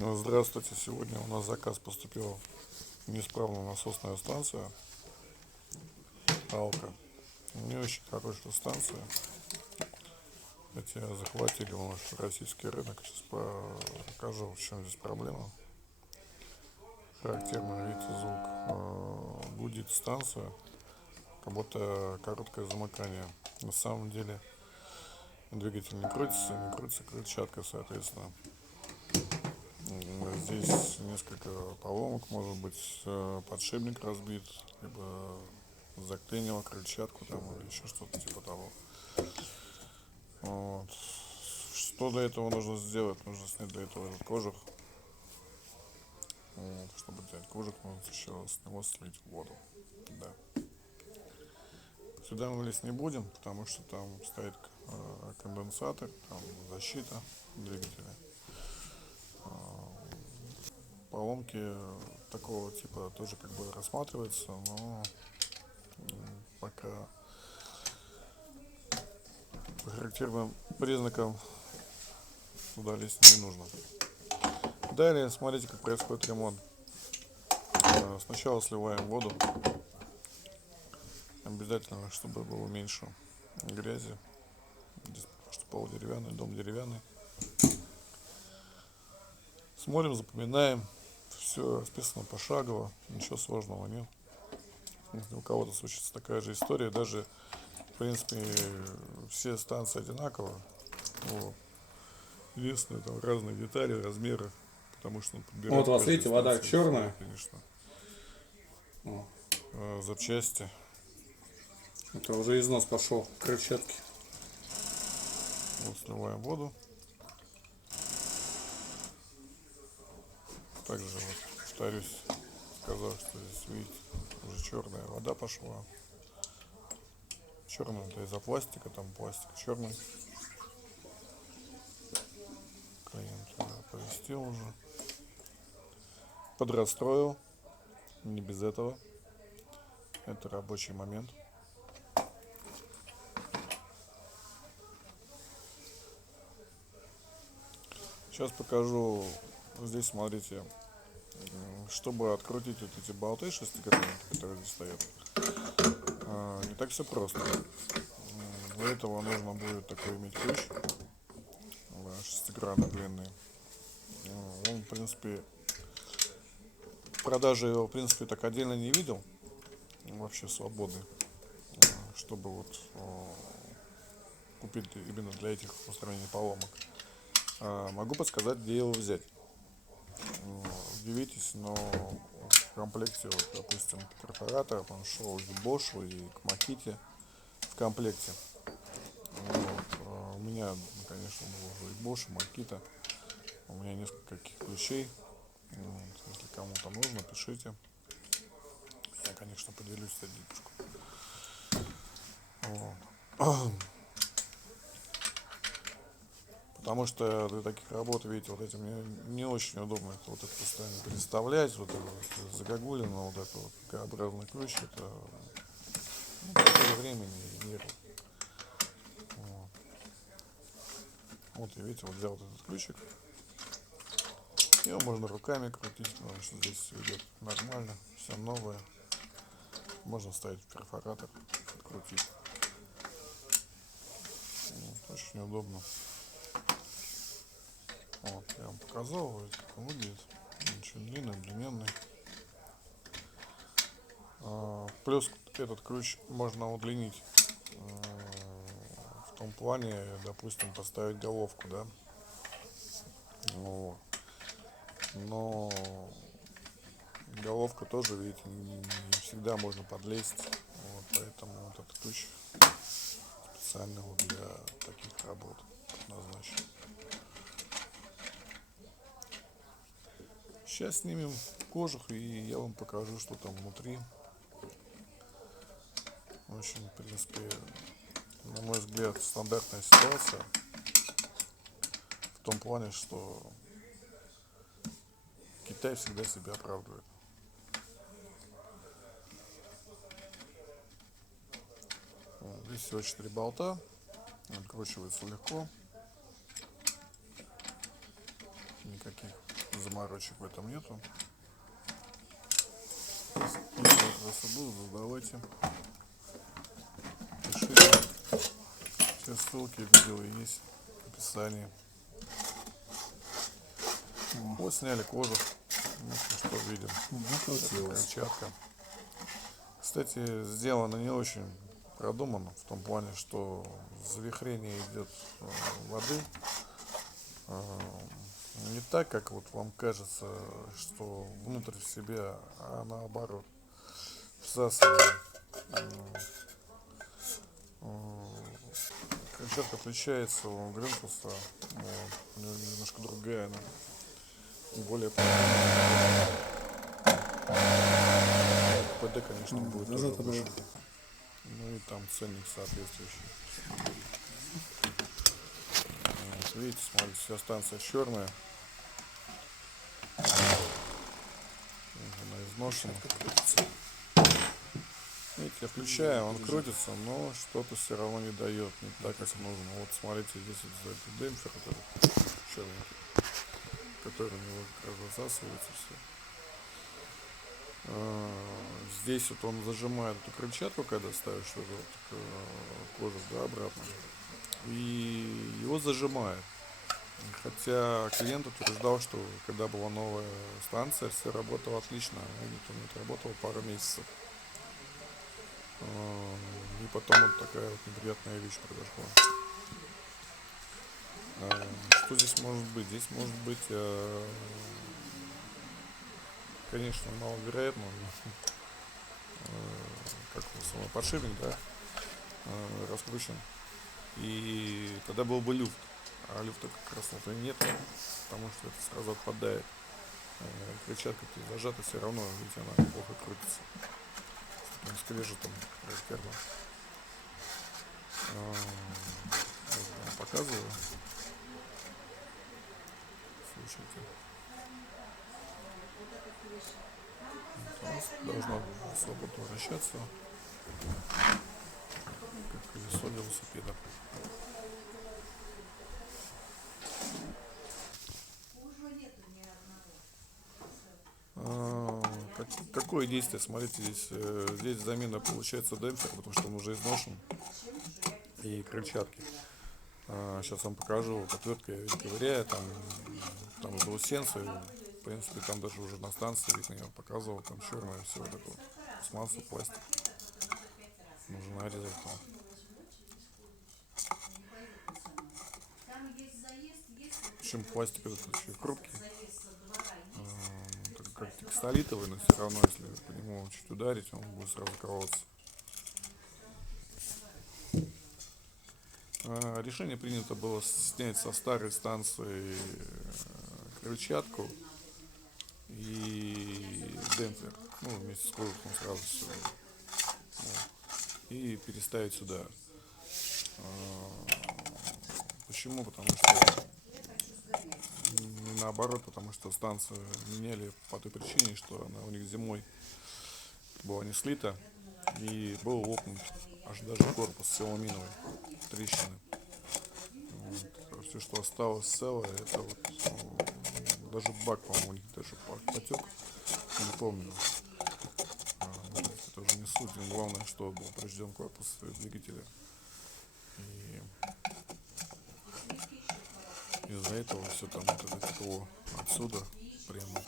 Здравствуйте, сегодня у нас заказ поступил неисправная насосная станция Алка. Не очень хорошая станция, хотя захватили у нас российский рынок. Сейчас покажу, в чем здесь проблема. Характерно, видите, звук. Гудит станция, как будто короткое замыкание. На самом деле двигатель не крутится крыльчатка, соответственно. Здесь несколько поломок, может быть, подшипник разбит, либо заклинило крыльчатку там или еще что-то типа того. Вот. Что для этого нужно сделать? Нужно снять для этого этот кожух. Вот. Чтобы снять кожух, нужно еще с него слить воду. Да. Сюда мы лезть не будем, потому что там стоит конденсатор, там защита двигателя. Поломки такого типа тоже как бы рассматриваются, но пока по характерным признакам туда лезть не нужно. Далее смотрите, как происходит ремонт. Сначала сливаем воду, обязательно, чтобы было меньше грязи. Здесь что пол деревянный, дом деревянный. Смотрим, запоминаем, все расписано пошагово, ничего сложного нет. Если у кого-то случится такая же история, даже в принципе все станции одинаково. Вот. Единственное, там разные детали, размеры, потому что он Ну, вот подбирает у вас, каждой видите, вода станции свои, черная. конечно, О, запчасти. это уже износ пошел крыльчатки. Вот сливаем воду. Также вот повторюсь, сказал, что здесь, видите, уже черная вода пошла. Черная это из-за пластика, там пластик черный. Клиент повестил уже. Подрастроил, не без этого. Это рабочий момент. Сейчас покажу. Здесь смотрите, чтобы открутить вот эти болты шестигранники, которые здесь стоят. Не так все просто. Для этого нужно будет такой иметь ключ, шестигранный длинный. Он, в принципе, в продаже его, в принципе, так отдельно не видел. Вообще свободный. Чтобы вот купить именно для этих устранений поломок. Могу подсказать, где его взять. Удивитесь, но в комплекте, вот, допустим, к перфоратору он шел и к Бошу, и к Маките в комплекте. Вот. У меня, конечно, был уже и Bosch, и Makita. У меня несколько таких ключей. Вот. Если кому-то нужно, пишите. Я, конечно, поделюсь с денежку. Вот. Потому что для таких работ, видите, вот этим мне не очень удобно это вот это постоянно переставлять, вот это вот загогулина, вот это вот Г-образный ключ, это потеря времени и нервов. Вот. Вот, и видите, вот взял вот этот ключик. Его можно руками крутить, потому что здесь все идет нормально, все новое. Можно ставить в перфоратор, крутить. Вот, очень удобно. Вот, я вам показал, видите, как он выглядит. Очень длинный, длинный. Плюс этот ключ можно удлинить в том плане, допустим, поставить головку, да. Вот. Но головку тоже, видите, не всегда можно подлезть. Вот, поэтому вот этот ключ специально вот для таких работ назначен. Сейчас снимем кожух, и я вам покажу, что там внутри. Очень, в принципе, на мой взгляд, стандартная ситуация. В том плане, что Китай всегда себя оправдывает. Вот, здесь всего 4 болта. Откручивается легко. Никаких заморочек в этом нету. Если вопросы будут, задавайте. Пишите. Все ссылки видео есть в описании. Вот сняли кожух. Ну, что видим. Крыльчатка. Кстати, сделано не очень продумано, в том плане, что завихрение идет воды. Не так, как вот вам кажется, что внутрь в себя, а наоборот. Всасывание. Крыльчатка отличается у Гринфуса. Вот. У него немножко другая она. Более ПД, конечно, будет тоже выше. Ну и там ценник соответствующий. Вот, видите, смотрите, вся станция черная. Она изношена. Видите, я включаю, он крутится, но что-то все равно не дает, не так, как нужно. Вот смотрите, здесь вот этот демпфер, черненький, который у него как раз засасывается все. Здесь вот он зажимает эту крыльчатку, когда ставишь вот кожу, да, обратно, и его зажимает. Хотя клиент утверждал, что когда была новая станция, все работало отлично, он отработал пару месяцев. И потом вот такая вот неприятная вещь произошла. Что здесь может быть? Здесь может быть, конечно, маловероятно, как самый подшипник, да, раскручен. И тогда был бы люфт. А люфта как раз вот и нет, потому что это сразу отпадает. Крыльчатка зажата, все равно, видите, она плохо крутится. С таким скрежетом характерным. Показываю. Слушайте. Вот, должна свободно вращаться, как колесо велосипеда. Какое действие? Смотрите, здесь замена получается демпфер, потому что он уже изношен, и крыльчатки. Сейчас вам покажу, отвертка я ковыряю, там заусенцы, в принципе, там даже уже на станции, видно, я показывал, там черное все вот это вот, пластмасса, пластик, нужно нарезать там. Причем пластик этот очень хрупкий, как текстолитовый, но все равно, если по нему чуть ударить, он будет сразу колоться. Решение принято было снять со старой станции крыльчатку и демпфер, ну, вместе с кожухом сразу все, вот, и переставить сюда. Почему? Потому что наоборот, потому что станцию меняли по той причине, что она у них зимой была не слита и был лопнут аж даже корпус целаминовый, трещины. Вот. Все, что осталось целое, это вот, даже бак, по-моему, у них даже потек, не помню. Это уже не суть, главное, что был поврежден корпус двигателя. И из-за этого все там вот это текло отсюда прямо.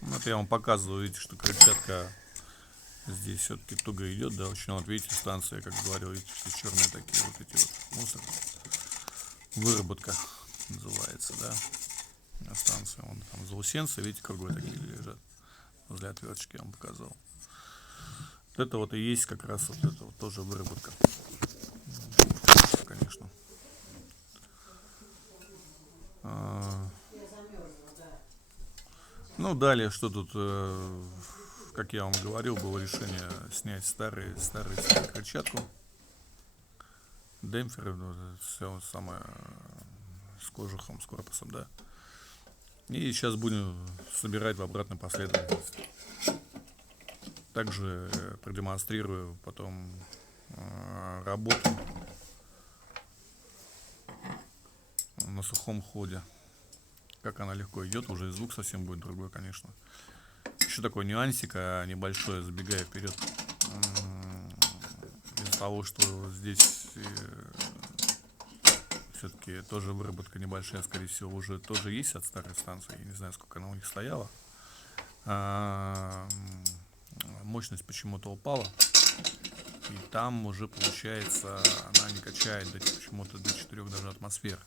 Вот я вам показываю, видите, что крыльчатка здесь все-таки туго идет, да, очень, вот видите, станция, как говорил, видите, все черные такие вот эти вот мусор. Выработка называется, да, на станции. Вон там заусенцы, видите, круглые такие лежат возле отверточки, я вам показывал. Вот это вот и есть как раз вот это вот тоже выработка. Конечно. Ну, далее, что тут, как я вам говорил, было решение снять старую крыльчатку, демпфер, все самое с кожухом, с корпусом, да. И сейчас будем собирать в обратной последовательности. Также продемонстрирую потом работу на на сухом ходе. Как она легко идет, уже и звук совсем будет другой, конечно. Еще такой нюансик небольшой, забегая вперед. Из-за того, что здесь все-таки тоже выработка небольшая, скорее всего, уже тоже есть от старой станции. Я не знаю, сколько она у них стояла. Мощность почему-то упала. И там уже получается, она не качает почему-то до 4 даже атмосфер.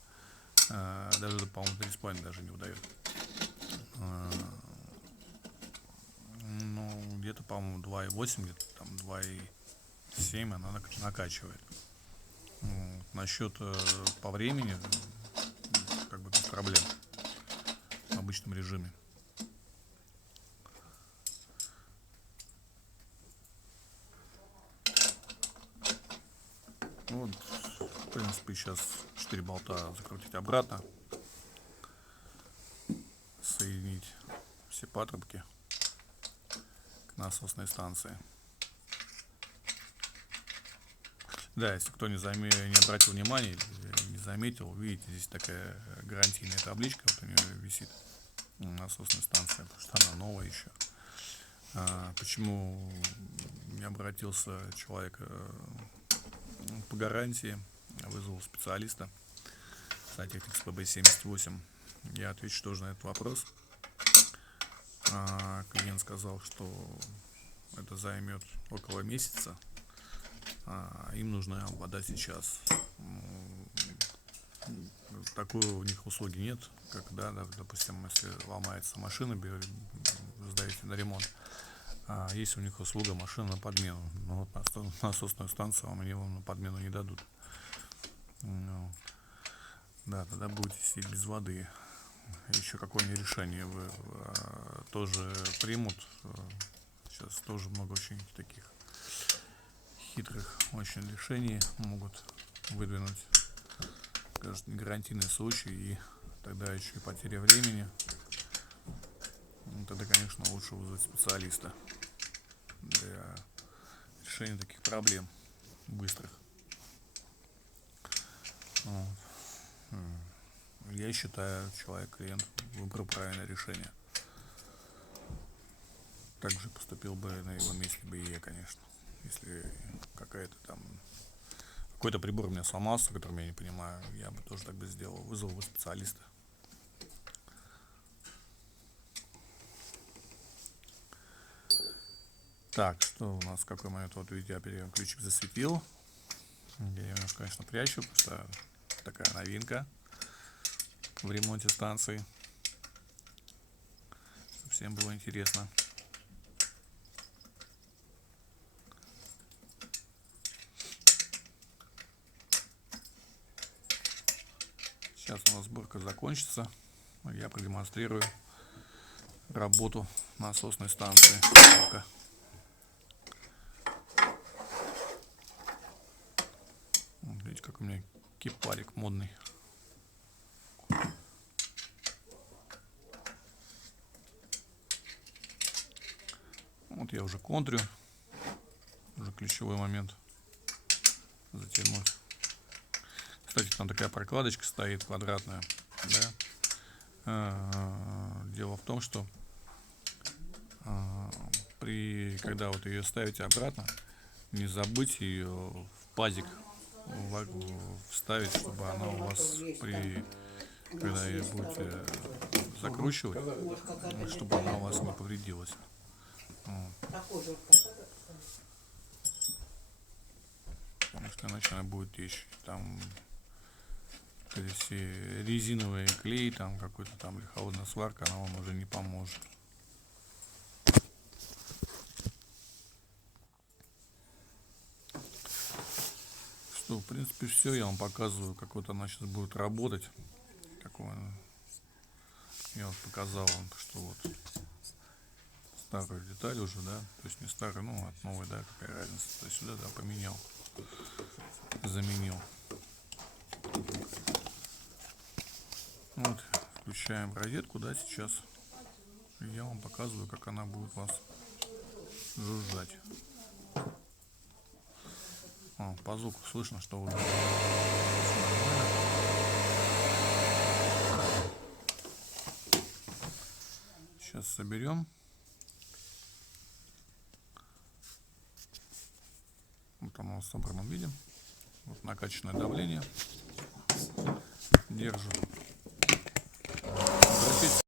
Даже, по-моему, 3,5 даже не удает. Ну, где-то, по-моему, 2,8, где-то там 2,7 она накачивает. Насчет по времени, как бы без проблем в обычном режиме. Вот, в принципе, сейчас 4 болта закрутить обратно, соединить все патрубки к насосной станции. Да, если кто не обратил внимания или не заметил, видите, здесь такая гарантийная табличка, вот у нее висит, насосная станция, потому что она новая еще. Почему не обратился человек по гарантии, вызвал специалиста, Сантехникс ПБ-78. Я отвечу тоже на этот вопрос. Клиент сказал, что это займет около месяца. Им нужна вода сейчас. Такой у них услуги нет, когда, допустим, если ломается машина, сдаете на ремонт, есть у них услуга машина на подмену. Но вот насосную станцию они вам на подмену не дадут. Да, тогда будете сидеть без воды. Еще какое-нибудь решение вы тоже примут. Сейчас тоже много очень таких хитрых очень решений могут выдвинуть. Скажут, гарантийный случай, и тогда еще и потеря времени. Тогда, конечно, лучше вызвать специалиста для решения таких проблем быстрых. Вот. Я считаю, клиент выбрал правильное решение. Так же поступил бы на его месте бы и я, конечно. Если какой-то прибор у меня сломался, которым я не понимаю, я бы тоже так бы сделал, вызвал бы специалиста. Так, что у нас в какой момент? Вот видите, я ключик засветил. Я его, конечно, прячу, потому что такая новинка в ремонте станции. Чтобы всем было интересно. Сейчас у нас сборка закончится. Я продемонстрирую работу насосной станции. Видите, как у меня кипарик модный. Вот я уже контрю. Уже ключевой момент затянуть. Кстати, там такая прокладочка стоит квадратная. Да? Дело в том, что когда вот ее ставите обратно, не забудьте ее в пазик вставить, чтобы она у вас когда ее будете закручивать, чтобы она у вас не повредилась. Потому что иначе она будет течь. Там все резиновые клей, там какой-то там или холодная сварка, она вам уже не поможет. Что, в принципе, все. Я вам показываю, как вот она сейчас будет работать. Я вот показал вам, что вот старую деталь уже, да, то есть не старую, ну от новой, да, какая разница. То есть сюда, да, поменял, заменил. Вот, включаем розетку, да, сейчас. И я вам показываю, как она будет у вас жужжать. По звуку слышно, что уже нормально. Сейчас соберем. Вот оно в собранном виде. Вот накачанное давление. Держу. Обратите